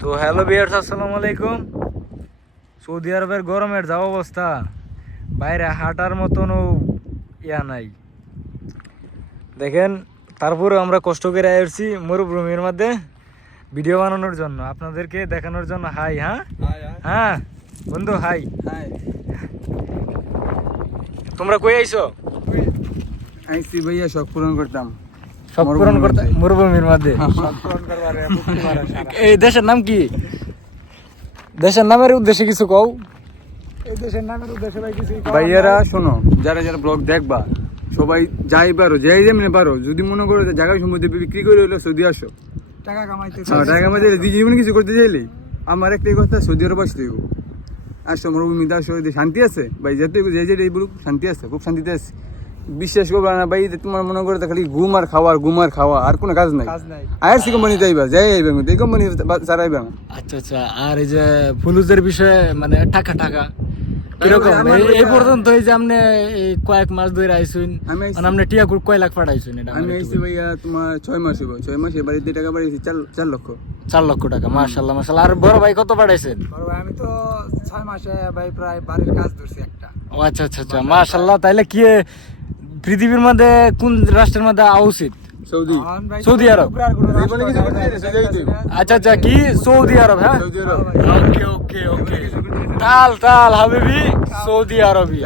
তো hello viewers, আসসালামু আলাইকুম। সৌদি আরবের গরমের যা অবস্থা, বাইরে হাঁটার মতনও নাই দেখেন। তারপরে আমরা কষ্ট করে আসছি মরুভূমির মধ্যে ভিডিও বানানোর জন্য, আপনাদেরকে দেখানোর জন্য। হাই, হ্যাঁ হ্যাঁ বন্ধু, হাই। তোমরা কই আইছো? আইসি ভাইয়া শখ পূরণ করতাম। সব পূরণ করতে মরুভূমির মধ্যে। এই দেশের নাম কি? দেশের নামের উদ্দেশ্যে কিছু কও। এই দেশের নামের উদ্দেশ্যে ভাই কিছু ভাইয়ারা শোনো, যারা যারা ব্লগ দেখবা সবাই যাই পারো, যাই যেমনি পারো, যদি মনে করো যে জায়গা সম্পত্তি বিক্রি করে হইলো সৌদি আসো, টাকা কামাইতে। টাকা কামাইতে জীবনে কিছু করতে চাইলে আমার একটাই কথা, সৌদি আরব আসতে হইব। আসো মরুভূমিতে আসো, শান্তি আছে ভাই, যেতে যে যে বলুক শান্তি আছে, খুব শান্তিতে আছে। বিশ্বাস করবা না ভাই, তোমার মনে করে খালি ঘুম আর খাওয়া আর কোনো কাজ নাই। আইআরসি কোম্পানিতে আইবা, যাই আইবা, এই কোম্পানি ছাড়া আইবা না। আচ্ছা আচ্ছা। আর এই যে ফুলুজের বিষয়ে মানে টাকা কিরকম এই পর্যন্ত, এই যে আপনি এই কয়েক মাস ধরে আইসুন, মানে আপনি টিয়া কয় লাখ পাঠাইছেন? এটা আমি আইছি ভাইয়া তোমার 6 মাস হইব। 6 মাসে বাড়িতে টাকা পাঠাইছি 4 লক্ষ। 4 লক্ষ টাকা, মাশাআল্লাহ মাশাআল্লাহ। আর বড় ভাই কত পাঠাইছেন? বড় ভাই আমি তো 6 মাসে ভাই প্রায় বাড়ির কাজ ধরছি একটা। ও আচ্ছা আচ্ছা আচ্ছা, মাশাআল্লাহ। তাইলে কি পৃথিবীর মধ্যে কোন রাষ্ট্রের মধ্যে আওয়া উচিত? সৌদি আরব। আচ্ছা আচ্ছা, কি সৌদি আরব? হ্যাঁ, ওকে ওকে ওকে। তাল হাবিবি সৌদি আরবি।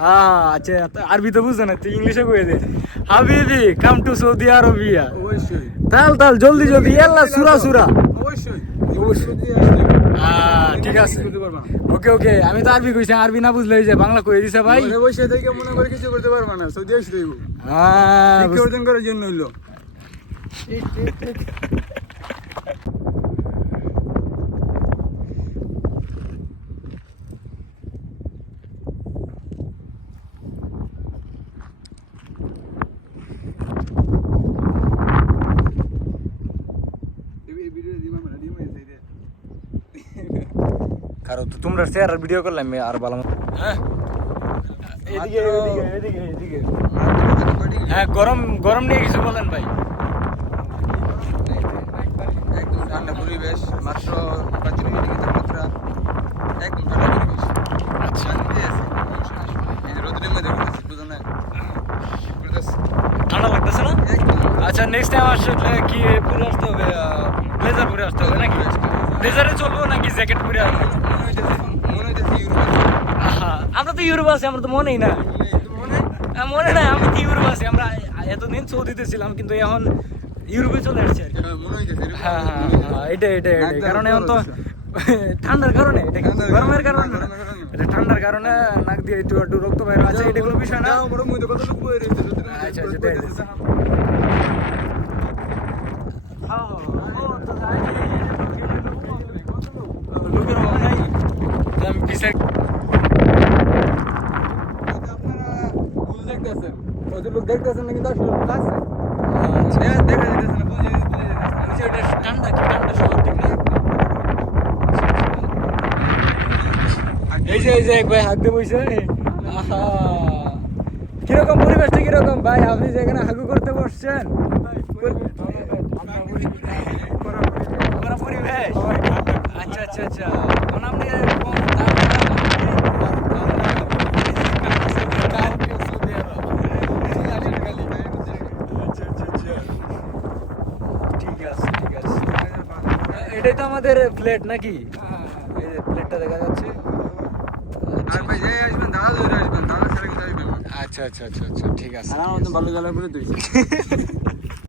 হ্যাঁ আচ্ছা, আরবি তো বুঝছো না, তুই ইংলিশে কয়ে দে। হাবিবি কাম টু সৌদি আরবিয়া। অবশ্যই তাল জলদি ইয়াল্লা সুরা। অবশ্যই। ঠিক আছে, ওকে ওকে। আমি তো আরবি কইছি, আরবি না বুঝলে যে বাংলা কয়ে দিছে ভাই। বসে থেকে মনে করে কিছু করতে পারবা না, সৌদি আসতে হইব। অর্জন করার জন্য হইলো। কারো তো তোমরা শেয়ার আর ভিডিও করলাম আর ভালো। হ্যাঁ এদিকে। হ্যাঁ, গরম নিয়ে কিছু বলেন ভাই। একদম ঠান্ডা পরিবেশ, মাত্র 5 ডিগ্রি তাপমাত্রা, একদম ঠান্ডা পরিবেশ। আচ্ছা, এই যে রোদের মধ্যে ঘুরতেছি, বুঝো না? ঠান্ডা লাগতেছে না? আচ্ছা, নেক্সট টাইম আসলে কি পরে আসতে হবে? ব্লেজার পরে আসতে হবে নাকি? ব্লেজারে চলবো নাকি জ্যাকেট পরে আসবো? আমরা তো ইউরোপ আছি, আমরা তো মনেই না, মনে নাই। আমি তো ইউরোপ আছি, আমরা এতদিন সৌদিতে ছিলাম, কিন্তু এখন ইউরোপে চলে আসছি আর কি। হ্যাঁ, এটাই কারণ এখন তো ঠান্ডার কারণে, গরমের কারণে, এটা ঠান্ডার কারণে নাক দিয়ে একটু রক্ত বাইর আছে, এটা কোনো বিষয় না। আচ্ছা আচ্ছা, লোকের অভাব নাই, আমি পিছিয়ে। লোক দেখতেছেন না, কিন্তু আসলে লোক আছে। দেখা যেতেছে না, ঠান্ডা শহর ঠিক না? এই যে এক ভাই হাঁকতে বসে। কিরকম পরিবেশটা, কিরকম ভাই? আপনি যেখানে হাগু করতে বসছেন, পরিবেশ। আচ্ছা আচ্ছা আচ্ছা, মানে আপনি এটাই তো আমাদের ফ্ল্যাট নাকি? এই যে ফ্ল্যাটটা দেখা যাচ্ছে। আচ্ছা আচ্ছা আচ্ছা আচ্ছা, ঠিক আছে। ভালো গেলে বলে তুই